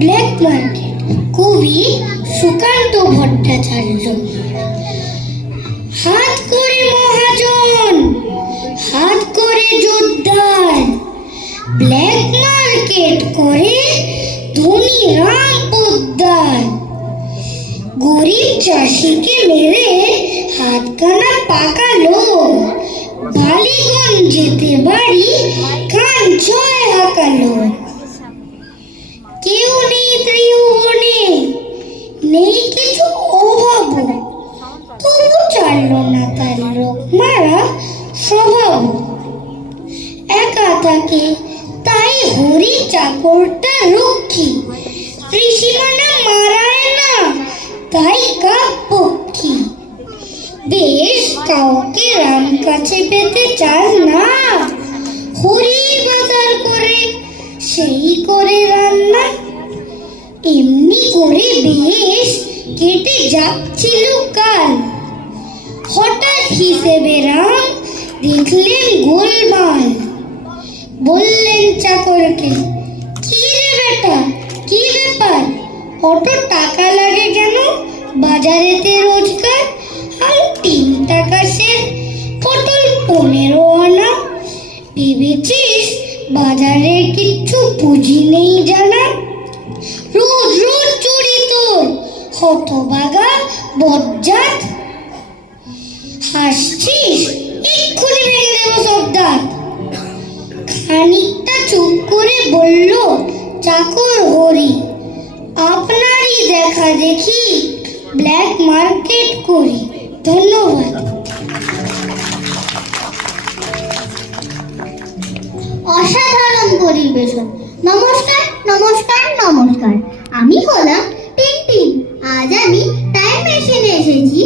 Black market, কবি সুকান্ত ভট্টাচার্য। হাত করে মহাজন, হাত করে জোরদার, ব্ল্যাক মার্কেট করে ধনী রাম পোদ্দার। গরিব চাষিকে মেরে হাতখানা পাকালো, বালিগঞ্জেতে বাড়ি কান ছয় হাঁকালো। কেউ নেই ত্রিভুবনে, নেই কিছু অভাব, তবু ছাড়লো না তার লোক মারা স্বভাব। একা থাকে তাই হরি চাকরটা রক্ষী, ত্রিসীমানা মারায় না তাই কাক পক্ষী। বেশ কাউকে রাম কাছে পেতে চাস না, হরি বাজার করে সেই করে রান্না। এমনি করে বেশ কেটে যাচ্ছিল কাল, হঠাৎ হিসেবে রাম দেখলেন গোলমাল। বললেন চাকরকে, কি রে বেটা, কি ব্যাপার? অত টাকা লাগে কেন বাজারেতে রোজগার? আর 3 টাকা সে পটল 15 আনা। ভেবেছিস বাজারে কিচ্ছু পুঁজি নেই জানা? রোজ রোজ চুরি তোর, হতবাগা বজ্জাত। হাসছিস? এক্ষুনি ভেঙে দেব সব দাঁত। খানিকটা চুপ করে বলল চাকর হরি, আপনারই দেখা দেখি ব্ল্যাক মার্কেট করি। ধন্যবাদ। অসাধারণ পরিবেশন। নমস্কার নমস্কার নমস্কার, আমি হলাম টিনটিন। আজ আমি টাইম মেশিনে এসেছি